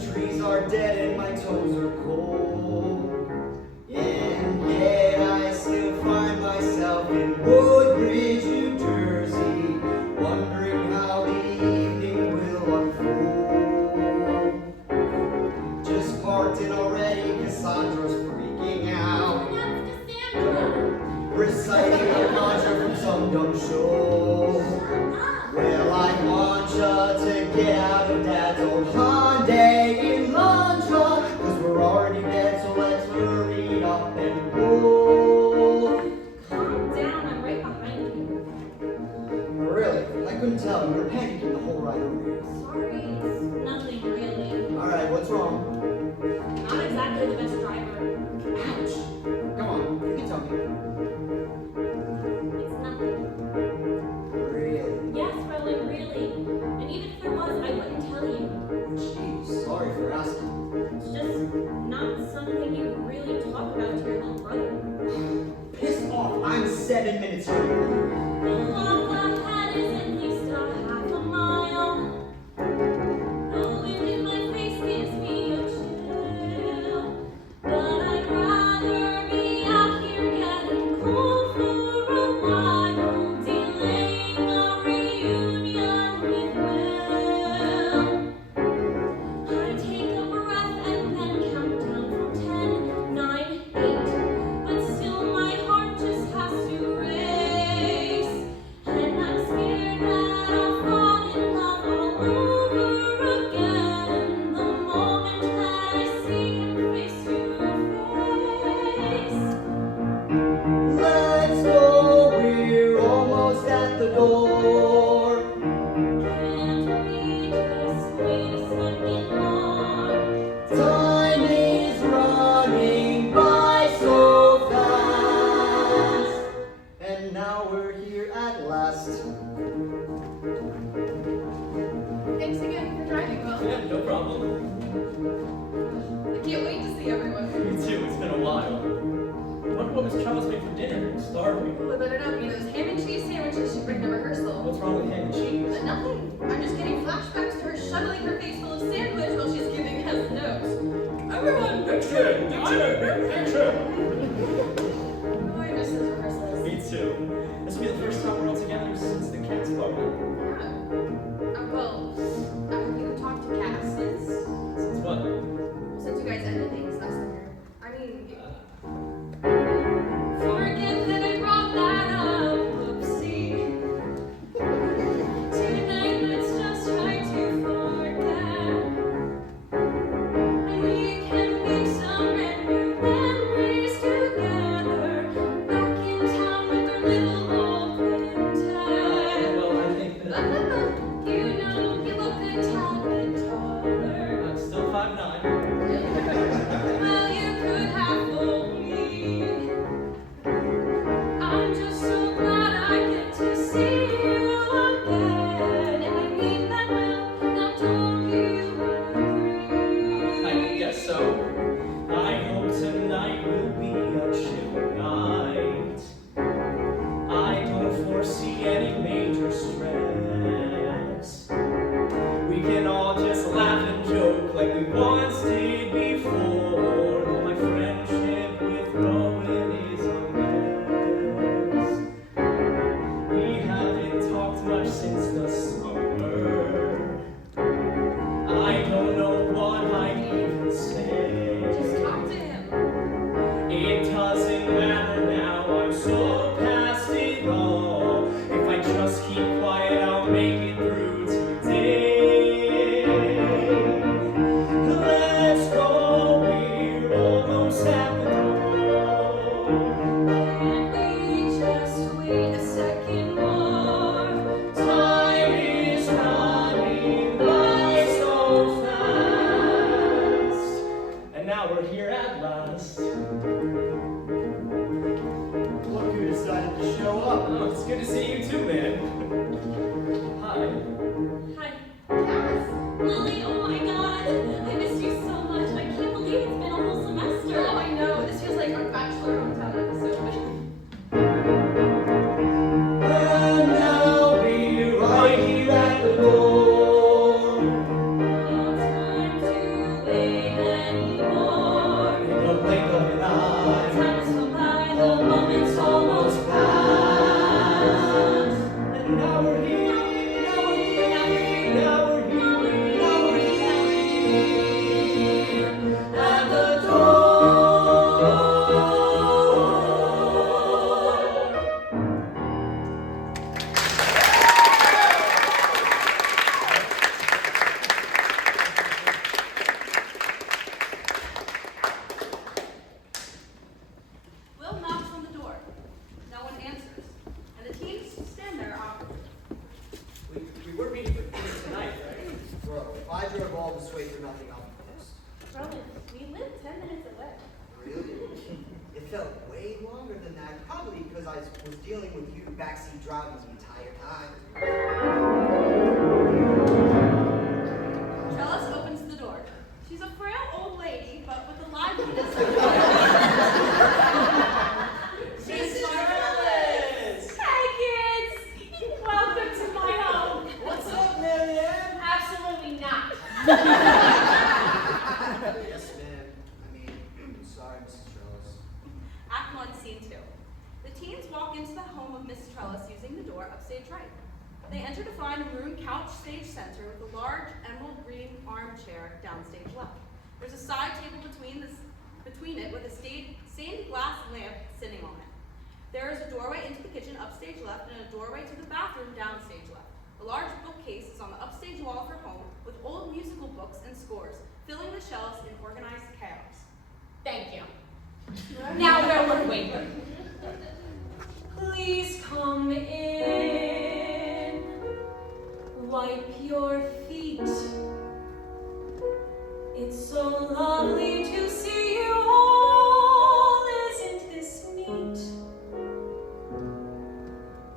trees are dead and my toes are cold. And yet I still find myself in Woodbridge, New Jersey, wondering how the evening will unfold. Just parked in already, Cassandra's freaking out. Reciting a mantra from some dumb show. Well, I want ya to get out of Dad's old Hyundai in Lanton, 'cause we're already dead, so let's hurry up and go. Calm down, I'm right behind you. Really? I couldn't tell. You were panicking the whole ride over here. Sorry, it's nothing really. Alright, what's wrong? Not exactly the best driver. Ouch. Come on, you can tell me. It's nothing. Really? Yes, Rowan, really. And even if there was, I wouldn't tell you. Jeez, sorry for asking. It's just not something you really talk about to your little brother. Piss off. I'm 7 minutes here. The walk ahead is at least a half a mile. The wind in my face gives me a chill. But I'd rather be out here getting cold for a while, delaying a reunion with Will. I take a breath and then count down from 10, 9, 8. But still my heart just has to race. And I'm scared that I'll fall in love all over again the moment that I see him face to face. Let's go. We're almost at the door. Can't we just wait a second more? Time is running by so fast. And now we're here at last. Thanks again for driving, Will. Yeah, no problem. I can't wait to see everyone. Me too, it's been a while. I wonder what Miss Trellis made for dinner. It's starving. Well, it better not be those ham and cheese sandwiches she bring to rehearsal. What's wrong with ham and cheese? Nothing. I'm just getting flashbacks to her shuttling her face full of sandwich while she's giving us notes. Everyone, Picture! Picture! Oh, I miss those rehearsals. Me too. This will be the first time we're all together since the cat's party. Yeah. Well, you talked to Cass since What? you guys ended things last summer. I mean, Forget that I brought that up, whoopsie. Tonight, let's just try to forget. And we can make some brand new memories together. Back in town with our little old quintet. Well, I think that You know, you look a tad bit taller. I'm still 5'9". Well, you could have fooled me. I'm just so glad I get to see you again. And I mean that well. Now don't you agree? I guess so. I hope tonight will be a chill night. I don't foresee any major stress. We can all just laugh and joke like we once did before. Though my friendship with Rowan is a mess. We haven't talked much since the summer. I don't know what I'd even say. just talk to him. It doesn't matter now, I'm so past it all. If I just keep quiet, I'll make it through today. Let's nothing on the post. Rowan, we live 10 minutes away. Really? It felt way longer than that, probably because I was dealing with you backseat driving the entire time. Trellis opens the door. She's a frail old lady, but with a liveliness of Miss Trellis! Hi, kids! Welcome to my home. What's up, Amelia? Absolutely not. Yes, ma'am. I'm sorry, Mrs. Trellis. Act 1, Scene 2. The teens walk into the home of Miss Trellis using the door upstage right. They enter to find a maroon couch stage center with a large emerald green armchair downstage left. There's a side table between it with a stained glass lamp sitting on it. There is a doorway into the kitchen upstage left and a doorway to the bathroom downstage left. A large bookcase is on the upstage wall of her home with old musical books and scores, filling the shelves in organized chaos. Thank you. Now where were we? Please come in. Wipe your feet. It's so lovely to see you all. Isn't this neat?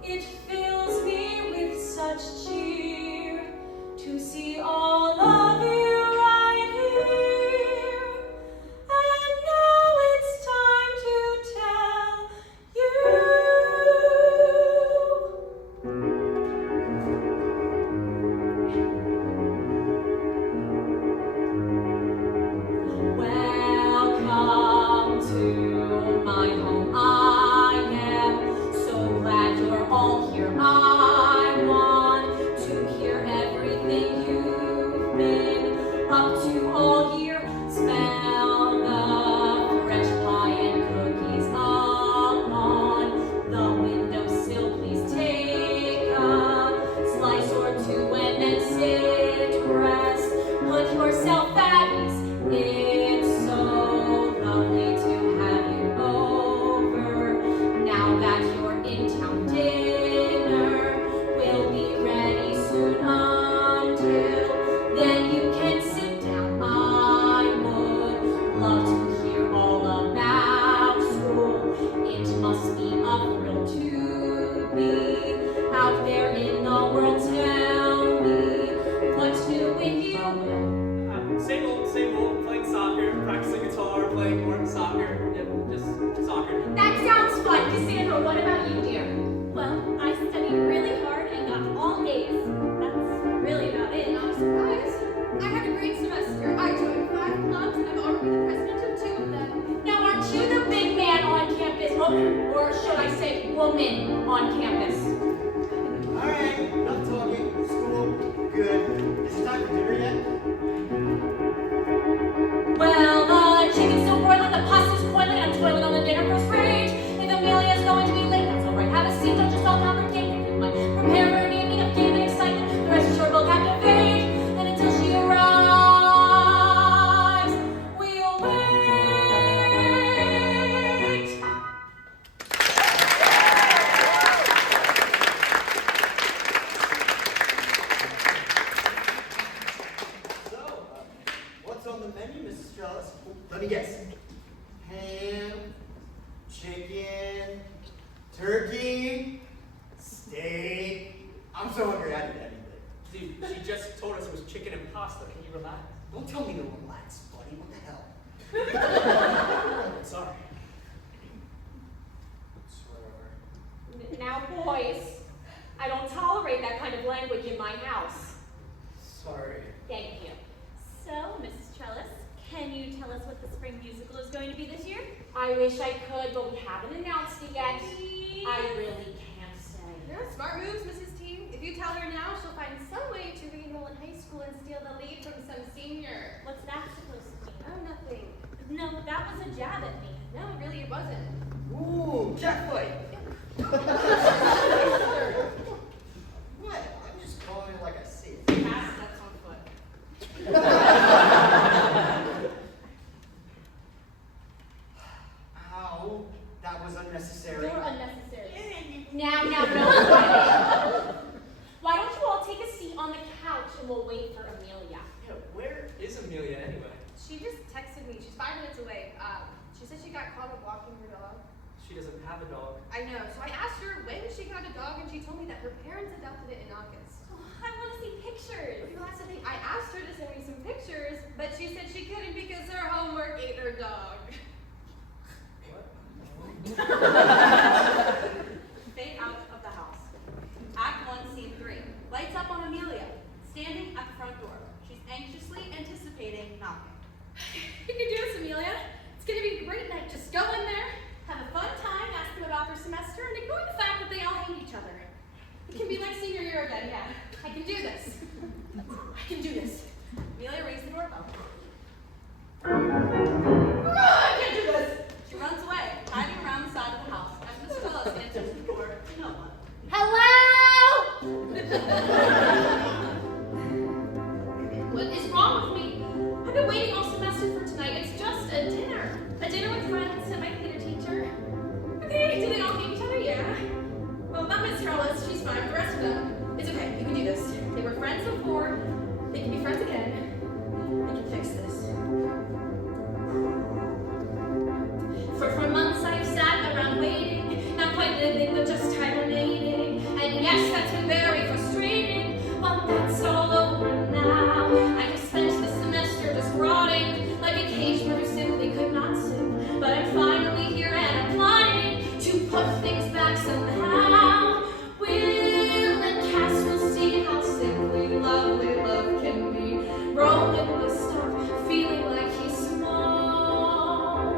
It fills me with such cheer to see all of you right here. And now it's time to tell you. Welcome to my home. I am so glad you're all here. I want to hear everything you've been up to all year. Smell the fresh pie and cookies up on the windowsill. Please take a slice or two and then sit, rest. Put yourself at ease. It's so lovely to have you over. Now that you're in town, dinner will be ready soon. Until then, you can sit down. I would love to hear all about school. It must be a thrill to be out there in the world. Tell me what's new with you, Will. Same old, playing soccer, practicing guitar, playing more soccer, yeah, just soccer. That sounds fun. Cassandra, what about you, dear? Well, I studied really hard and got all A's. That's really about it. Not a surprise. I had a great semester. I joined 5 clubs and I'm already the president of 2 of them. Now, aren't you the big man on campus, or should I say woman on campus? All right, enough talking. School, good. Is it time for dinner yet? Well, the chicken's still boiling, the pasta's boiling, I'm toiling on the dinner first rage. If Amelia's going to be late, that's all right. Have a seat, don't just all congregate. If you might prepare for an evening of game and excitement, the rest assured will captivate. And until she arrives, we'll wait. So, what's on the menu, Mrs. Trellis? Let me guess. Ham, chicken, turkey, steak. I'm so hungry I did anything. Dude, she just told us it was chicken and pasta. Can you relax? Don't tell me to relax, buddy. What the hell? Sorry. Now, boys, I don't tolerate that kind of language in my house. Sorry. Thank you. So, Mrs. Trellis, can you tell us what the spring musical is going to be this year? I wish I could, but we haven't announced it yet. I really can't say. Yeah, smart moves, Mrs. T. If you tell her now, she'll find some way to re-enroll in high school and steal the lead from some senior. What's that supposed to mean? Oh, nothing. No, that was a jab at me. No, really, it wasn't. Ooh, cat fight. What? I'm just calling it like I see it. Pass, that's on foot. Ow, that was unnecessary. You're unnecessary. Now, no. Why don't you all take a seat on the couch and we'll wait for Amelia? Yeah, where is Amelia? minutes away. She said she got caught up walking her dog. She doesn't have a dog. I know. So I asked her when she got a dog, and she told me that her parents adopted it in August. Oh, I want to see pictures. Well, that's the thing. I asked her to send me some pictures, but she said she couldn't because her homework ate her dog. What? Fade out of the house. Act 1, Scene 3. Lights up on Amelia, standing at the front door. She's anxiously anticipating knocking. You can do this, Amelia. It's gonna be a great night. Just go in there, have a fun time, ask them about their semester, and ignore the fact that they all hate each other. It can be like senior year again, yeah. I can do this. I can do this. Amelia rings the doorbell. No, I can't do this. She runs away, hiding around the side of the house. As Miss Trellis answers the door, no one. Hello? What is wrong with me? I've been waiting all semester for tonight. It's just a dinner. A dinner with friends and my theater teacher. Okay, do they all hate each other? Yeah. Well, not Miss Trellis. She's fine. The rest of them, it's okay. You can do this. They were friends before. They can be friends again. They can fix this. For months I've sat around waiting, not quite living, but just hibernating. And yes, that's been very frustrating, but that's all over now. I have spent the semester just rotting, like a cage bird who simply could not sing. But I'm finally here and I'm plotting to put things back somehow. Will and Cass will see how simply lovely love can be. Rowan will stop feeling like he's small.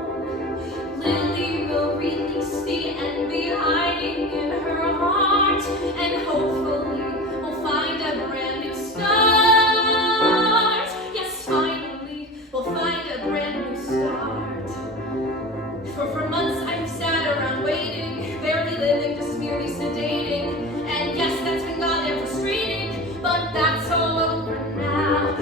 Lily will release the envy hiding in her heart, and hopefully we'll find a brand new start. Yes, finally we'll find a brand new start. For months I've sat around waiting, barely living, just merely sedating. And yes, that's been goddamn frustrating, but that's all over now.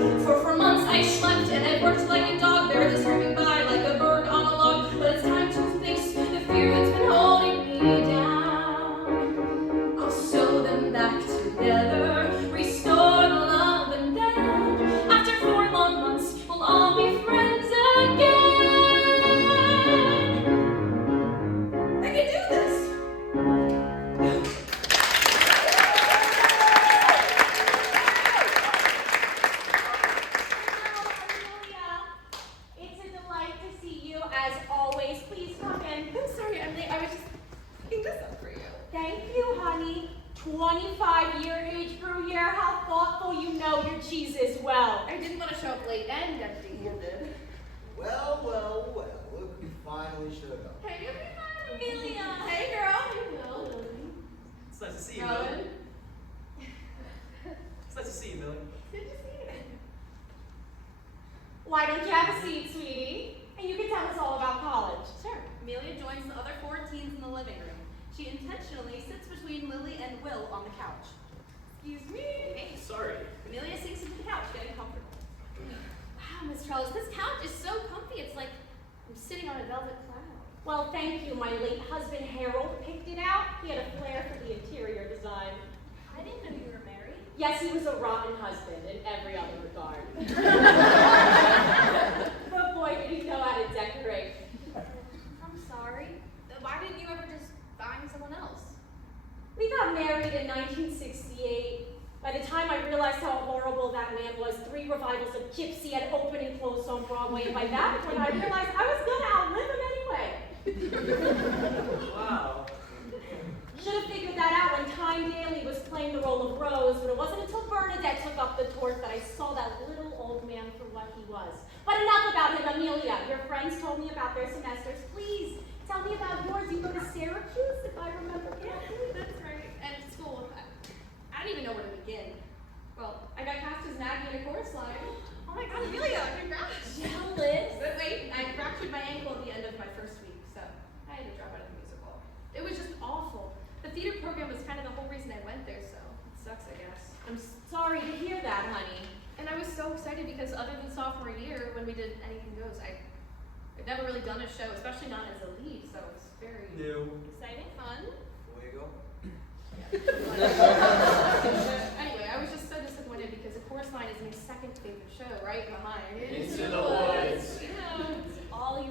For months I slept and I worked like a dog, barely scraping by like a bird on a log. But it's time to face the fear that's been holding me down. I'll sew them back together, restore the love, and then after 4 long months we'll all be friends again. I can do this. Amelia, it's a delight to see you as always. Please come in. I'm sorry, Emily. I was just picking this up for you. Thank you, honey. 25-year age brew year. How thoughtful, you know your cheese is well. I didn't want to show up late and empty-handed. Well, well, well, look who finally showed up. Hey, Amelia. Hey, girl. Hello. It's nice to see you, Rowan. Millie. It's nice to see you, Millie. Good to see you. Why don't you have a seat, sweetie? And you can tell us all about college. Sure. Amelia joins the other 4 teens in the living room. She intentionally sits between Lily and Will on the couch. Excuse me. Hey. Sorry. Amelia sinks into the couch, getting comfortable. Wow, Miss Trellis, this couch is so comfy. It's like I'm sitting on a velvet cloud. Well, thank you. My late husband Harold picked it out. He had a flair for the interior design. I didn't know you were married. Yes, he was a rotten husband in every other regard. But boy, did he know how to decorate. I'm sorry. Why didn't you ever just find someone else? We got married in 1968. By the time I realized how horrible that man was, 3 revivals of Gypsy had opened and closed on Broadway, and by that point I realized I was gonna outlive him anyway. Wow. Should have figured that out when Tyne Daly was playing the role of Rose, but it wasn't until Bernadette took up the torch that I saw that little old man for what he was. But enough about him, Amelia. Your friends told me about their semesters. Please, tell me about yours. You go to Syracuse, if I remember correctly. That's right. And school. I don't even know where to begin. Well, I got cast as Maggie in a chorus line. Oh my god, Amelia, congrats! Jealous. But wait, I fractured my ankle at the end of my first week, so I had to drop out of the musical. It was just awful. The theater program was kind of the whole reason I went there, so it sucks, I guess. I'm sorry to hear that, honey. And I was so excited because other than sophomore year, when we did Anything Goes, I've never really done a show, especially not as a lead, so it's very New. exciting, fun. Fuego. Anyway, I was just so disappointed because the chorus line is my second favorite show, right behind. Into the Woods. You know, It's all you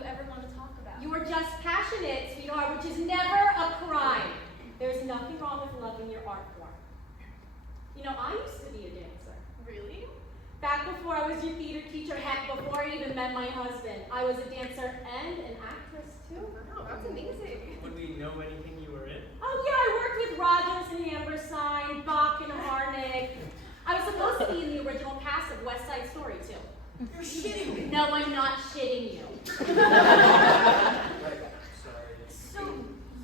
even met my husband. I was a dancer and an actress too. Wow, that's amazing. Would we know anything you were in? Oh yeah, I worked with Rogers and Hammerstein, Bach and Harnick. I was supposed to be in the original cast of West Side Story too. You're shitting me. No, I'm not shitting you. Sorry. So,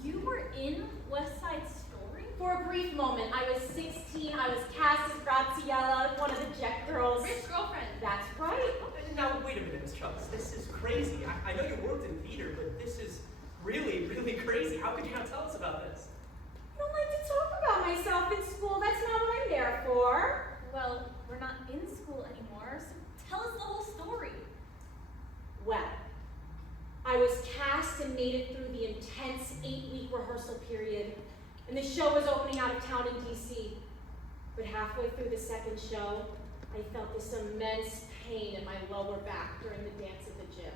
you were in West Side Story? For a brief moment, I was 16, I was cast as Graziella, one of the Jet girls. Rich girlfriend. That's right. Now, wait a minute, Miss Trellis. This is crazy. I know you worked in theater, but this is really, really crazy. How could you not tell us about this? I don't like to talk about myself in school. That's not what I'm there for. Well, we're not in school anymore, so tell us the whole story. Well, I was cast and made it through the intense 8-week rehearsal period, and the show was opening out of town in DC. But halfway through the second show, I felt this immense pain in my lower back during the dance at the gym.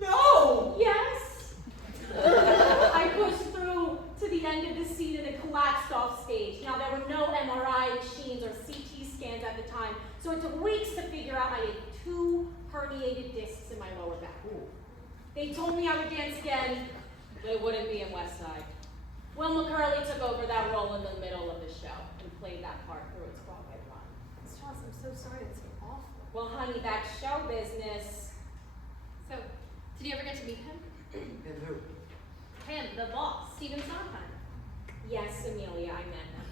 No! Yes! I pushed through to the end of the scene and it collapsed off stage. Now, there were no MRI machines or CT scans at the time, so it took weeks to figure out I had 2 herniated discs in my lower back. They told me I would dance again, but it wouldn't be in West Side. Will McCurley took over that role in the middle of the show and played that part through its Broadway run. Miss Trellis, I'm so sorry. That's so awful. Well, honey, that's show business. So, did you ever get to meet him? And who? Him, the boss, Steven Sondheim. Yes, Amelia, I met him.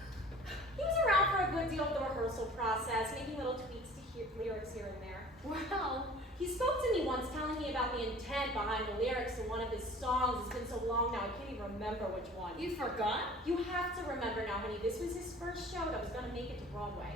He was around for a good deal of the rehearsal process, making little tweaks to lyrics here and there. Wow. He spoke to me once, telling me about the intent behind the lyrics in one of his songs. It's been so long now, I can't even remember which one. You forgot? You have to remember now, honey, this was his first show that was going to make it to Broadway.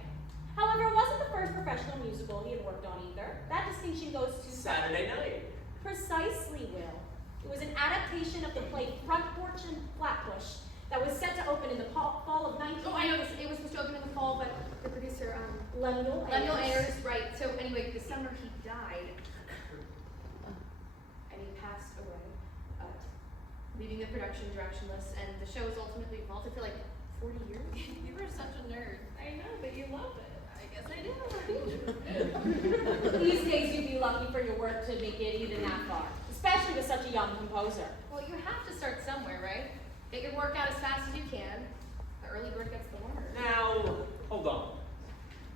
However, it wasn't the first professional musical he had worked on either. That distinction goes to Saturday night. Precisely, Will. It was an adaptation of the play Front Porch and Flatbush that was set to open in the fall of 19... Oh, I know this. It was supposed to open in the fall, but the producer, Lemuel Lemuel Ayers, right. So anyway, the summer he died, and he passed away, leaving the production directionless, and the show was ultimately vaulted for like 40 years. You were such a nerd. I know, but you love it. I guess I do. These days, you'd be lucky for your work to make it even that far, especially with such a young composer. Well, you have to start somewhere, right? Get your work out as fast as you can. The early bird gets the worm. Now, hold on.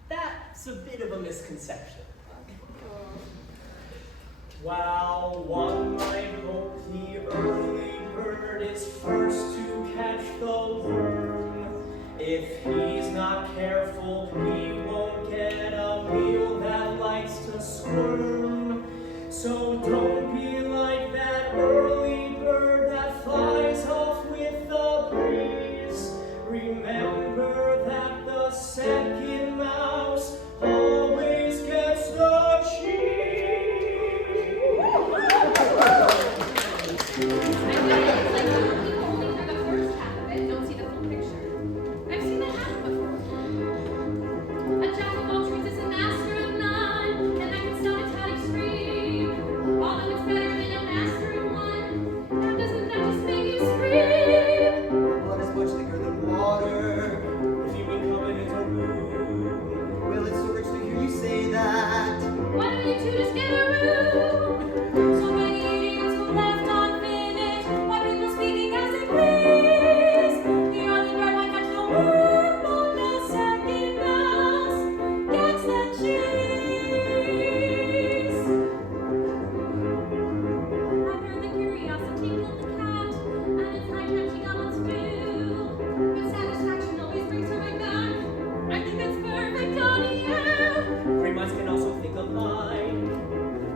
That's a bit of a misconception. While one might hope the early bird is first to catch the worm, if he's not careful, he won't get a meal that likes to squirm. So don't be like that early bird that flies off with the breeze. Remember that the second mouse always gets the cheese. I get it. It's like people only hear the first half of it and don't see the full picture. I've seen that happen before. A jack of all trades is a master of none, and I can sound it at extreme. Although it's better than a master of one, doesn't that just make you scream? Blood is much thicker than water. If you been coming into room, Well, it's so rich to hear you say that. Why don't you two just get a room? So many idiots were left unfinished, while people speaking as they please. The early bird might catch the worm, but the second mouse gets the cheese. I've heard the curiosity killed the cat, and it's high time she got what to do. But satisfaction always brings her right back. I think that's perfect on you. free minds can also think alike,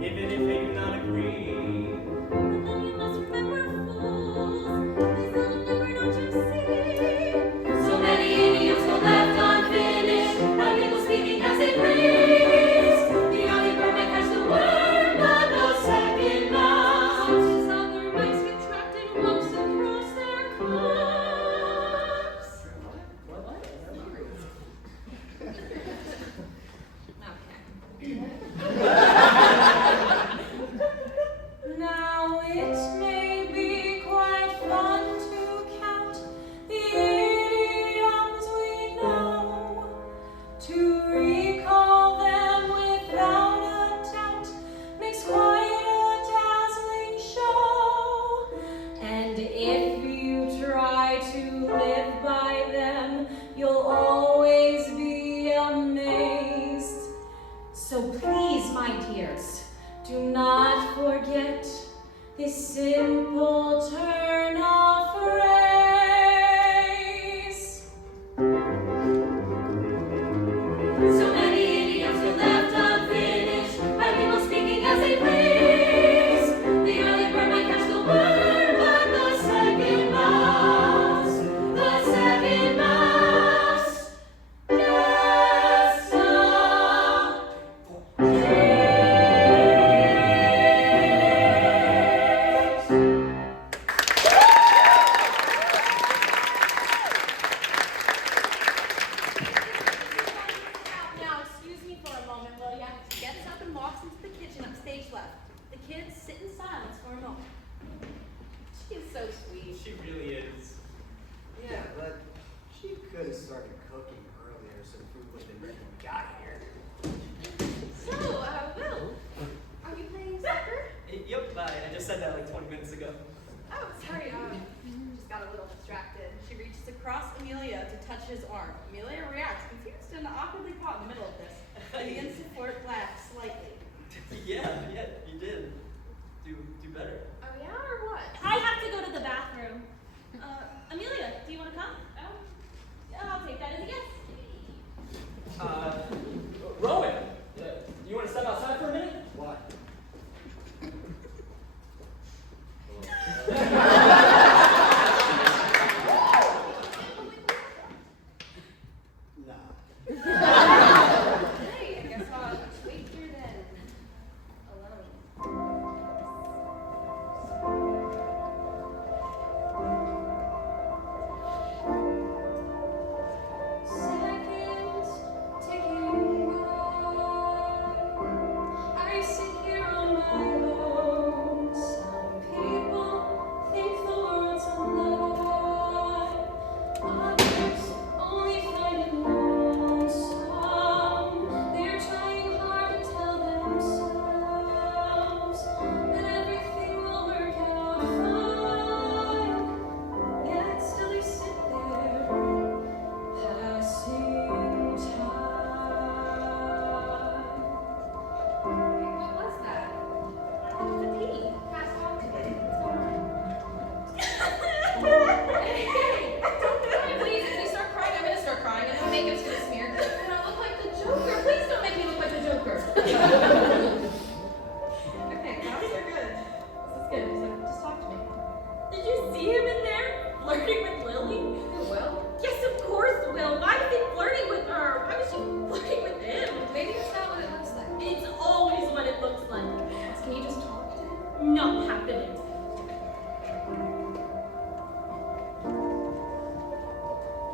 even if they do not agree. But then you must remember, fools, they seldom never don't you see? So many idiots were left unfinished, while people speaking as they please. The early bird might catch the worm, but the second mouse. Such other mice get trapped in lumps across their cups. forget this simple turn of phrase. So many idioms were left unfinished by people speaking as they please. The early bird might catch the word, but the second mouse gets Now, excuse me for a moment, will ya? Gets up and walks into the kitchen upstage left. The kids sit in silence for a moment. She is so sweet. She really is. Yeah, but she could have started cooking earlier so food would have been ready when we got here. So, Will, are you playing soccer? Yep, I just said that like 20 minutes ago. Oh, sorry, just got a little distracted. She reaches across Amelia to touch his arm. Amelia reacts, confused and awkwardly caught in the middle of this. Begins to flirt, laugh slightly. Yeah, you did. Do better. Oh yeah, or what? I have to go to the bathroom. Amelia, do you want to come? Oh, I'll take that as a yes. Rowan, you want to step outside for a minute? Why? Nah. Hey, I guess I'll just wait here then. Alone. Seconds ticking by. I sit here on my own. Some people think the world's a lie. Others only find it lonesome. They're trying hard to tell themselves that everything will work out fine. Yet still they sit there, passing time. What was that? I have to pee. Pass on today. What's going on? Hey, Don't cry, please. If you start crying, I'm gonna start crying, and it'll make us gonna smear. And I'll look like the Joker. Please don't make me look like the Joker. Okay, cops are good. This is good. So just talk to me. did you see him in there flirting with Lily? Will? Yes, of course, Will. Why was he flirting with her? Why was she flirting with him? Maybe that's not what it looks like. It's always what it looks like. Can you just talk to him? Not happening.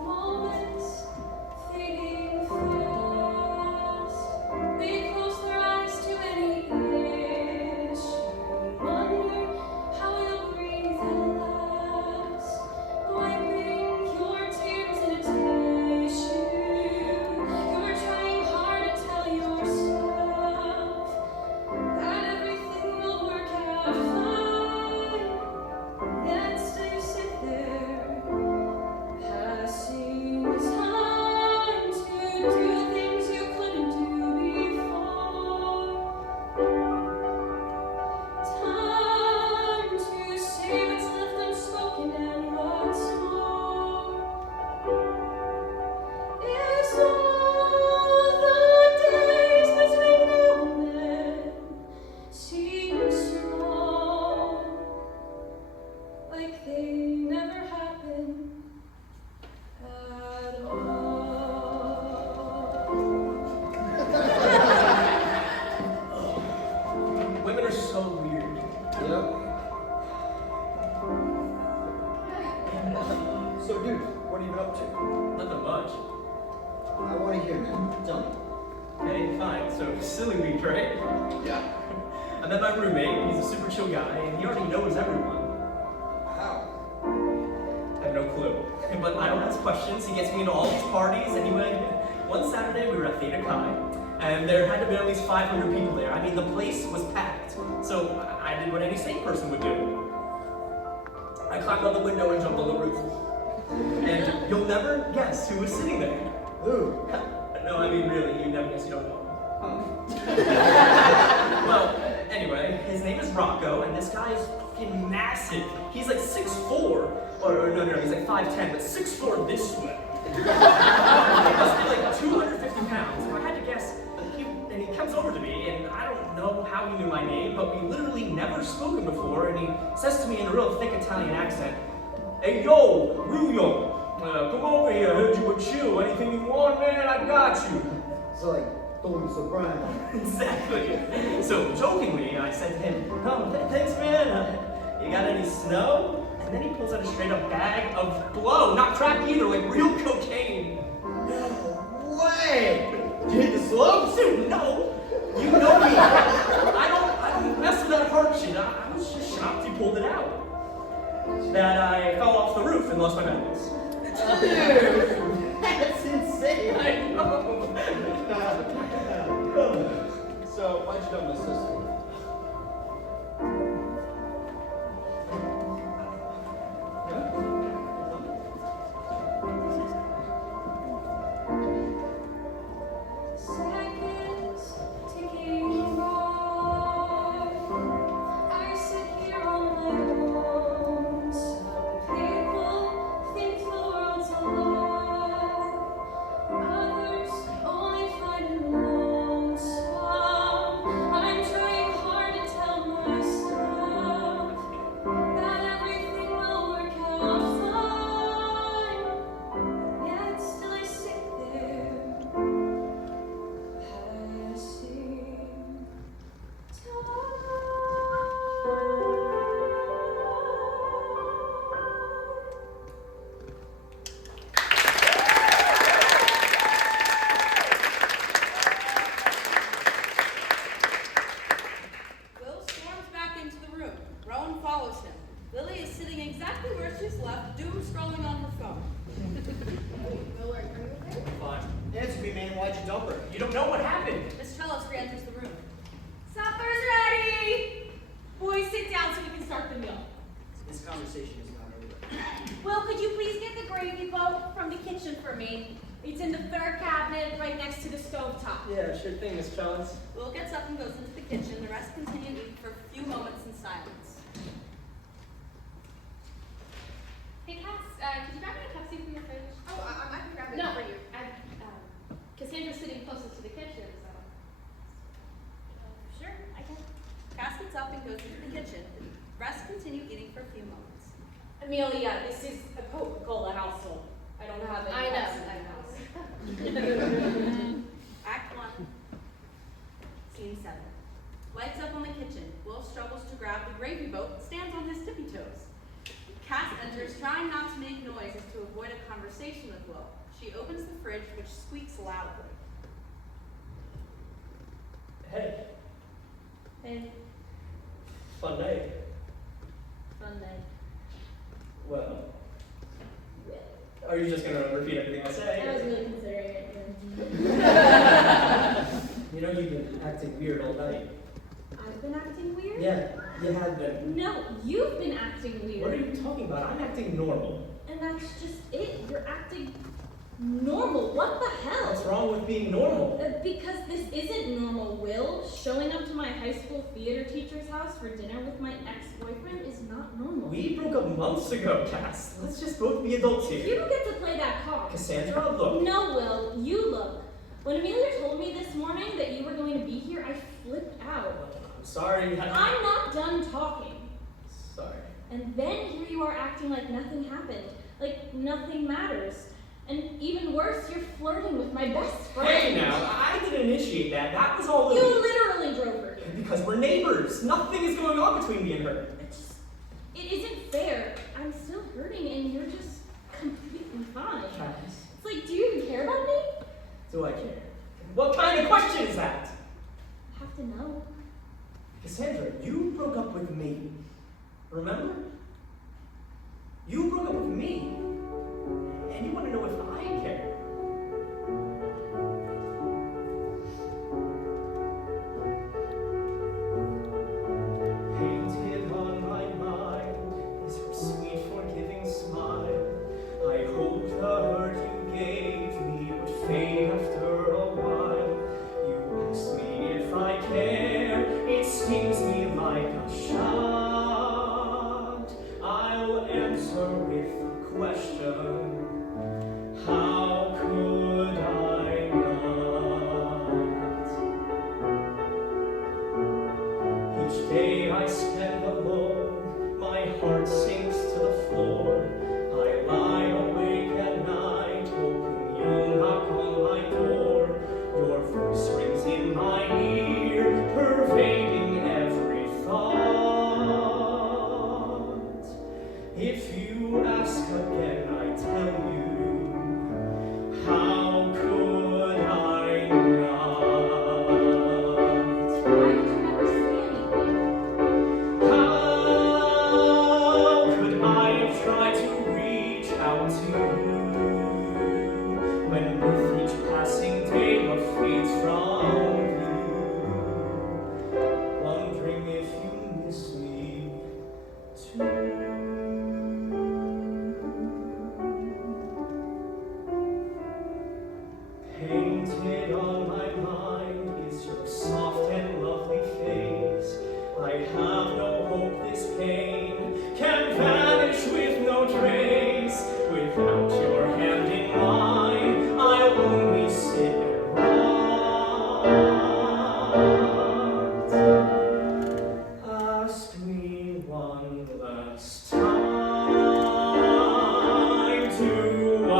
Moments fading fast. They close their eyes to any issue. Wonder how it'll breathe and last. Wiping your tears in a tissue. You're trying hard to tell yourself that everything will work out fine. Yet still you sit there, passing time to do things you couldn't do before. Time to say what's left unspoken and what's more. Is all the days between now and then seem small, like they never happened at all. Women are so weird. Yep. So, dude, what have you been up to? Nothing much. I want to hear, man. Tell me. Okay, fine. So, silly week, right? Yeah. I met my roommate. He's a super chill guy, and he already knows everyone. How? I have no clue. But I don't ask questions. He gets me into all these parties. Anyway, one Saturday we were at Theta Chi, and there had to be at least 500 people there. I mean, the place was packed. So I did what any sane person would do. I climbed on the window and jumped on the roof. And you'll never guess who was sitting there. Ooh. No, I mean really, you never guess, you don't know. Oh. Well, Anyway, his name is Rocco, and this guy is fucking massive. He's like 6'4", or no, he's like 5'10", but 6'4" this way. He must be like 250 pounds. If I had to guess, and he comes over to me, and I don't know how he knew my name, but we literally never spoken before, and he says to me in a real thick Italian accent, "Hey yo, William, come over here, I heard you were chill. Anything you want, man, I got you." It's like Tony Soprano. Exactly. So jokingly, I said to him, "Oh, thanks, man. You got any snow?" And then he pulls out a straight-up bag of blow, not crack either, like real cocaine. No way! Did you hit the slopes? Dude, no. You know me. I don't mess with that hard shit. I was just shocked he pulled it out. That I fell off the roof and lost my balance. Dude, that's insane. I know. So, why'd you dump my sister? Seconds ticking by. I sit here on my own. Some people think the world's a lie. Others only find it lonesome. I'm trying hard to tell myself that everything will work out fine. Yet still I sit there. Will storms back into the room. Rowan follows him. Lily is sitting exactly where she's left, doom scrolling on her phone. Will, are you okay? Fine. Answer me, man. Why'd you dump her? You don't know what happened. Miss Trellis re-enters the room. Supper's ready! Boys, sit down so we can start the meal. This conversation is not over. Will, could you please get the gravy boat from the kitchen for me? It's in the third cabinet right next to the stovetop. Yeah, sure thing, Miss Trellis. Will gets up and goes into the kitchen. The rest continue eating for a few moments in silence. Hey, Cass, could you grab me a Pepsi from the fridge? Oh, I can grab it No. for you. Cassandra's sitting closest to the kitchen, so. Sure, I can. Cass gets up and goes into the kitchen. The rest continue eating for a few moments. Amelia, this is a Coca-Cola household. I don't have any I know. Pepsi in my house. Act 1, Scene 7. Lights up on the kitchen. Will struggles to grab the gravy boat and stands on his tippy toes. Cass enters, trying not to make noise as to avoid a conversation with Will. She opens the fridge, which squeaks loudly. Hey, Hey, fun day. fun night. Well, are you just gonna repeat everything I say? I was really considering it. You know you've been acting weird all night. I've been acting weird? Yeah, you have been. No, you've been acting weird. What are you talking about? I'm acting normal. And that's just it. You're acting normal. What the hell? What's wrong with being normal? Because this isn't normal, Will. Showing up to my high school theater teacher's house for dinner with my ex-boyfriend is not normal. We broke up months ago, Cass. Let's just both be adults You here. don't get to play that card. Cassandra, look. No, Will. You look. When Amelia told me this morning that you were going to be here, I flipped out. I'm sorry. I'm not done talking. Sorry. And then here you are acting like nothing happened. Like nothing matters. And even worse, you're flirting with my best friend. Hey now, I didn't initiate that. That was all You Lily. literally drove her here. Because we're neighbors. Nothing is going on between me and her. It isn't fair. I'm still hurting and you're just completely fine. Cass, It's like, do you even care about me? do I care? What kind of question is that? I have to know. Cassandra, you broke up with me. Remember? You broke up with me. And you want to know if I care. Painted on my mind is her sweet forgiving smile. I hope the hurt you gave me would fade after a while. You asked me if I care. It stings me Each day I spend alone, my heart sinks to the floor. I lie awake at night, hoping you'll knock on my door. Your voice rings in my ear, pervading every thought. If you ask again, I tell you, how could I not? Why did you never say anything? How could I have tried to reach out to you when with each passing day love fades from you? Wondering if you miss me too. Painted on my mind is your soft and lovely face. I have no hope this pain can vanish with no trace. Without your hand in mine, I'll only sit and rot. Ask me one last time, do I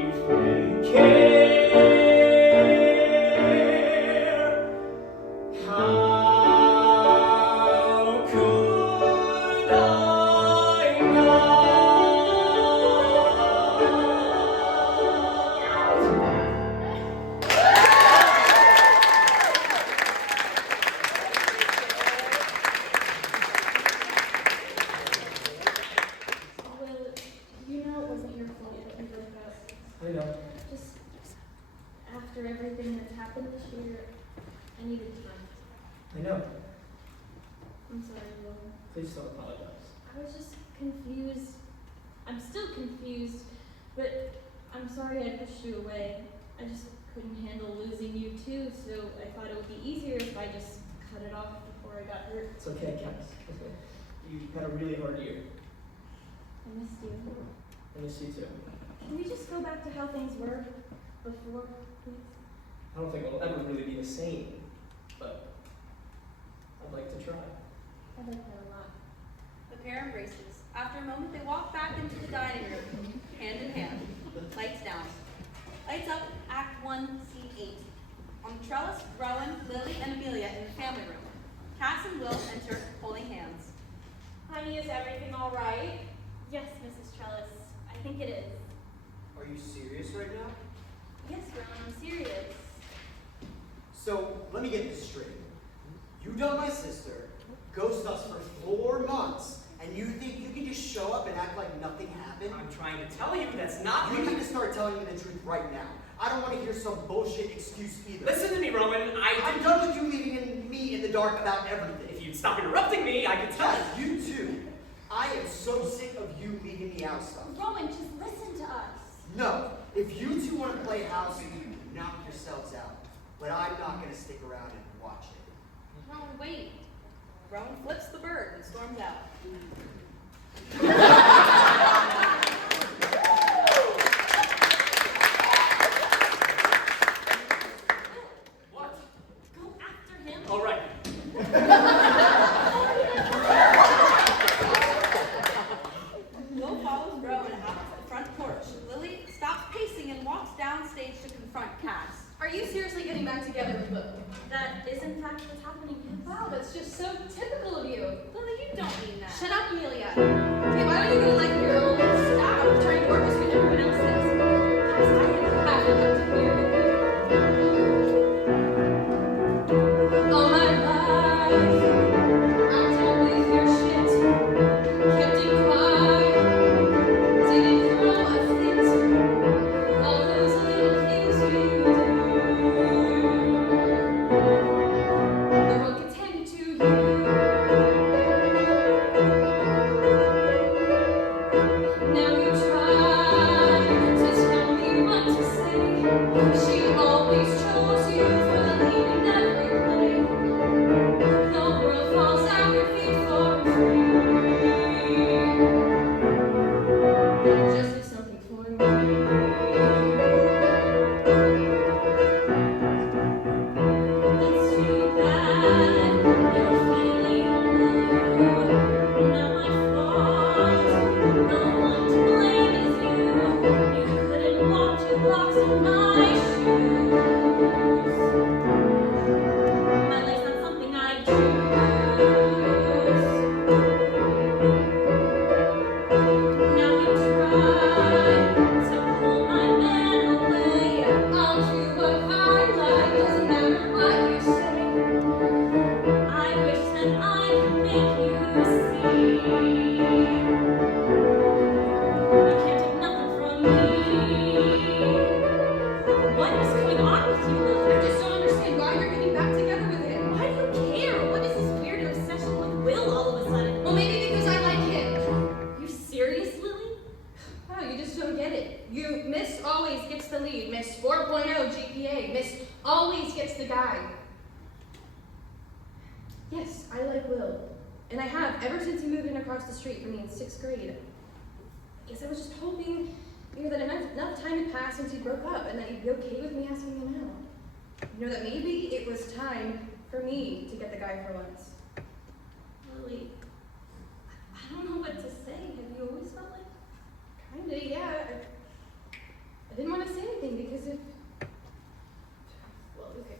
even care? How could I Well, you know it wasn't your fault that we broke up. I know. Just after everything that's happened this year, I needed time. I know. I'm sorry, Rowan. Please don't apologize. I was just confused. I'm still confused, but I'm sorry I pushed you away. I just couldn't handle losing you too, so I thought it would be easier if I just cut it off before I got hurt. It's okay, Cass. You had a really hard year. I missed you. I miss you too. Can we just go back to how things were before, please? I don't think it'll ever really be the same, but I'd like to try. I like that a lot. The pair embraces. After a moment, they walk back into the dining room, hand in hand. Lights down. Lights up, Act 1, Scene 8. On the trellis, Rowan, Lily, and Amelia in the family room. Cass and Will enter, holding hands. Honey, is everything all right? Yes, Mrs. Trellis. I think it is. Are you serious right now? Yes, Rowan, I'm serious. So, let me get this straight. You dumped my sister, ghost us for 4 months, and you think you can just show up and act like nothing happened? I'm trying to tell you that's not You need to start telling me the truth right now. I don't want to hear some bullshit excuse either. Listen to me, Rowan. I'm done with you leaving me in the dark about everything. If you'd stop interrupting me, I could tell Yes, you too. I am so sick of you leaving me out stuff. Rowan, just listen to us. No, if you two want to play house, you knock yourselves out. But I'm not going to stick around and watch it. Rowan, wait. Rowan flips the bird and storms out. What? Go after him. All right. Will follows Rowan out to the front porch. Lily stops pacing and walks downstage to confront Cass. Are you seriously getting back together with Will? That is in fact what's happening. Wow, that's just so typical of you. Lily, you don't mean that. Shut up, Amelia. Okay, why don't you like Will. And I have, ever since he moved in across the street from me in 6th grade. I guess I was just hoping, that enough time had passed since we broke up and that you'd be okay with me asking him out. That maybe it was time for me to get the guy for once. Lily, I don't know what to say. Have you always felt like? Kinda, yeah. I didn't want to say anything because well, okay.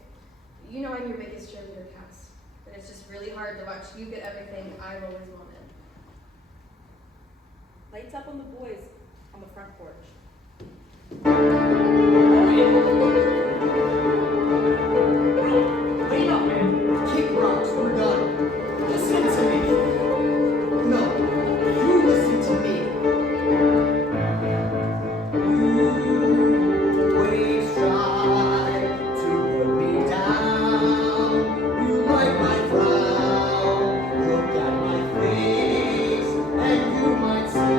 I'm your biggest cheerleader, Cass. And it's just really hard to watch you get everything I've always wanted. Lights up on the boys on the front porch. Bro, wait up, man. Kick rocks, we're done. Listen to me. No, you listen to me. You always try to put me down. You like my frown. Look at my face, and you might see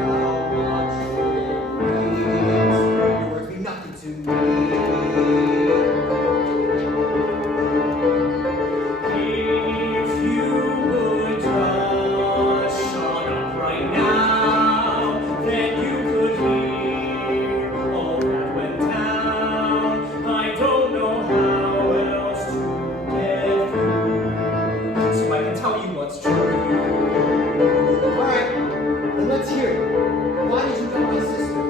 how much it means. Your words mean nothing to me. If you would just shut up right now, then you could hear all that went down. I don't know how else to get through, so I can tell you what's true. Alright, then let's hear it. Why did you dump my sister?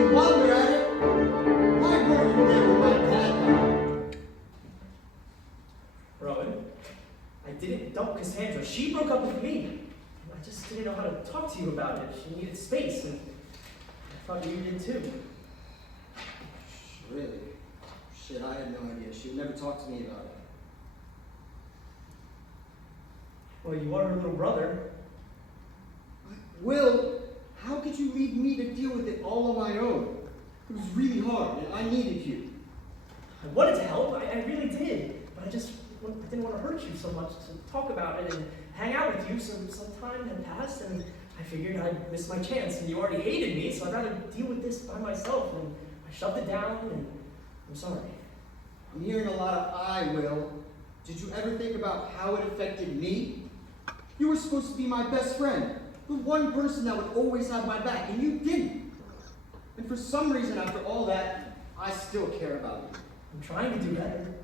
And while we're at it, why weren't you there when my dad died? Rowan, I didn't dump Cassandra. She broke up with me. I just didn't know how to talk to you about it. She needed space, and I thought you did too. Really? Shit, I had no idea. She would never talk to me about it. Well, you are her little brother. Will, how could you leave me to deal with it all on my own? It was really hard, and I needed you. I wanted to help. I really did. But I didn't want to hurt you so much to talk about it and hang out with you. Some time had passed, and I figured I'd miss my chance. And you already hated me, so I'd rather deal with this by myself. And I shoved it down, and I'm sorry. I'm hearing a lot of I, Will. Did you ever think about how it affected me? You were supposed to be my best friend, the one person that would always have my back, and you didn't. And for some reason, after all that, I still care about you. I'm trying to do better.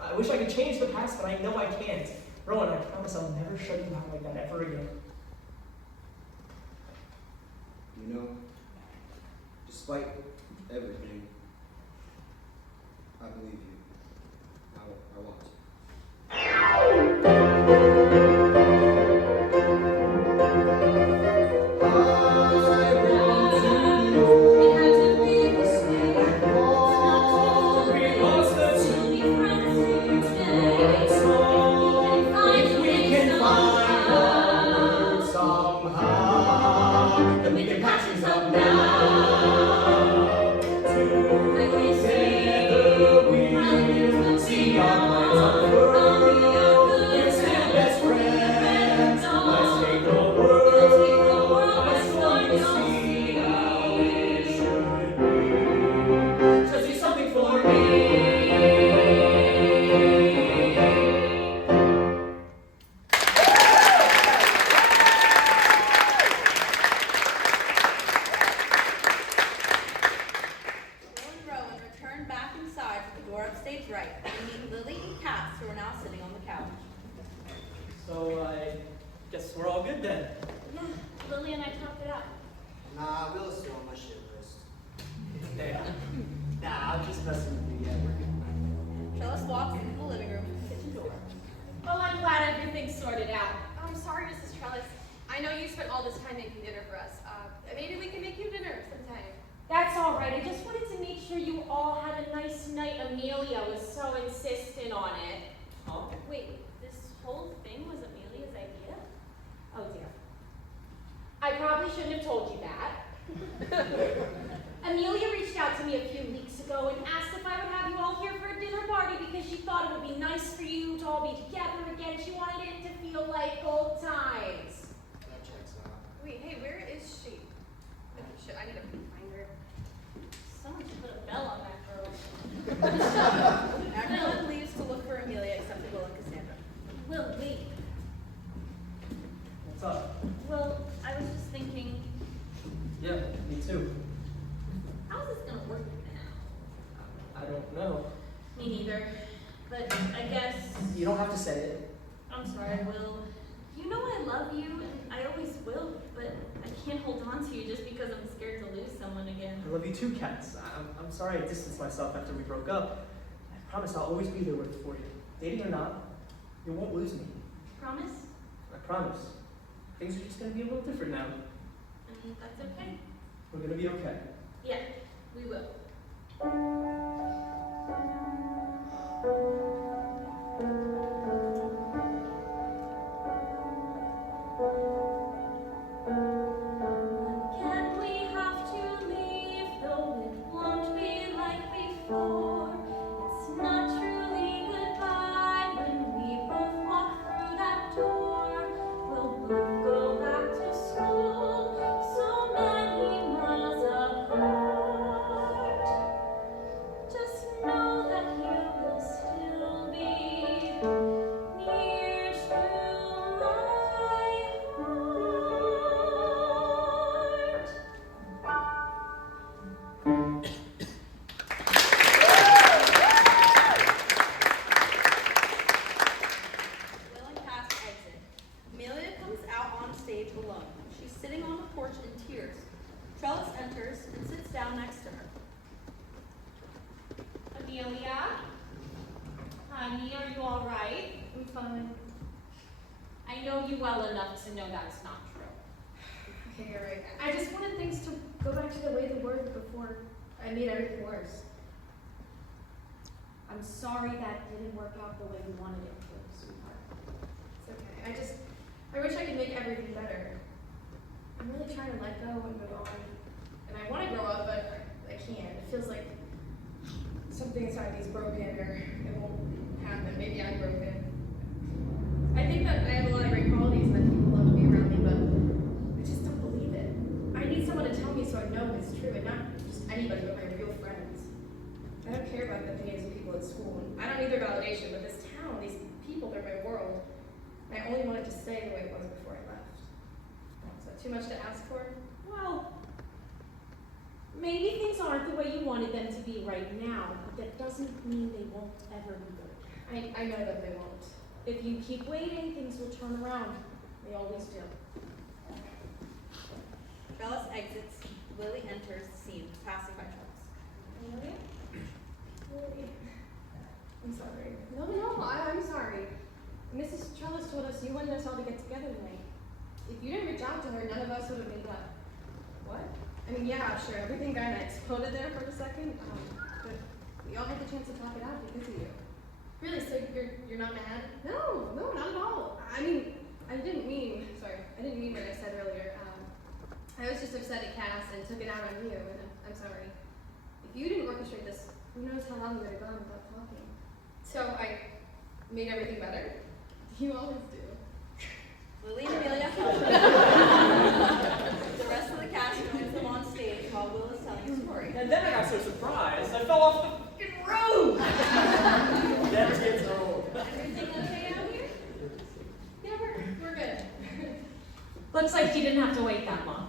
I wish I could change the past, but I know I can't. Rowan, I promise I'll never shut you out like that ever again. Despite everything, I believe you. I want to. Trellis walks into the living room from the kitchen door. Well, I'm glad everything's sorted out. I'm sorry, Mrs. Trellis. I know you spent all this time making dinner for us. Maybe we can make you dinner sometime. That's all right. I just wanted to make sure you all had a nice night. Amelia was so insistent on it. Huh? Wait, this whole thing was Amelia's idea? Oh dear. I probably shouldn't have told you that. Amelia reached out to me a few weeks ago and asked if I would have you all here for a dinner party because she thought it would be nice for you to all be together again. She wanted it to feel like old times. That checks out. Wait, hey, where is she? Oh, shit, I need to find her. Someone should put a bell on that girl. Everyone leaves to look for Amelia except for Will and Cassandra. Will, wait. too. How's this gonna work now? I don't know. Me neither. But I guess. You don't have to say it. I'm sorry, Will. You know I love you, and I always will, but I can't hold on to you just because I'm scared to lose someone again. I love you too, Cass. I'm sorry I distanced myself after we broke up. I promise I'll always be there for you. Dating or not, you won't lose me. Promise? I promise. Things are just gonna be a little different now. And that's okay. We're gonna be okay. Yeah, we will. Can we have to leave, though it won't be like before? It's not truly goodbye when we both walk through that door. We'll both go back to school, so many miles apart. Just know that you will still be near to my heart. Will and Cass exit. Amelia comes out on stage alone. She's sitting on the porch in tears. Trellis enters and sits down next to her. Amelia? Honey, are you all right? I'm fine. I know you well enough to know that's not true. Okay, you're right. I just wanted things to go back to the way they were before I made everything worse. I'm sorry that didn't work out the way you wanted it to, sweetheart. It's okay. I wish I could make everything better. I'm really trying to let go and move on. And I want to grow up, but I can't. It feels like something inside me's broken or it won't happen. Maybe I'm broken. I think that I have a lot of great qualities and that people love to be around me, but I just don't believe it. I need someone to tell me so I know it's true, and not just anybody but my real friends. I don't care about the opinions of people at school. I don't need their validation, but this town, these people, they're my world. And I only want it to stay the way it was before I left. Is that too much to ask for? Well, maybe things aren't the way you wanted them to be right now, but that doesn't mean they won't ever be good. I know that they won't. If you keep waiting, things will turn around. They always do. Trellis exits. Lily enters the scene, passing by Trellis. Amelia? Lily. I'm sorry. No, I'm sorry. Mrs. Trellis told us you wanted us all to get together tonight. If you didn't reach out to her, none of us would have made up. What? I mean, yeah, sure, everything kind of exploded there for a second, but we all had the chance to talk it out because of you. Really? So you're not mad? No, not at all. I mean, I didn't mean what I said earlier. I was just upset at Cass and took it out on you, and I'm sorry. If you didn't orchestrate this, who knows how long we would have gone without talking. So I made everything better? You always do. Lily and Amelia The rest of the cast joins them on stage while Will is telling a story. And then I got so surprised, I fell off the fucking roof! That gets old. Everything okay out here? Yeah, we're good. Looks like you didn't have to wait that long.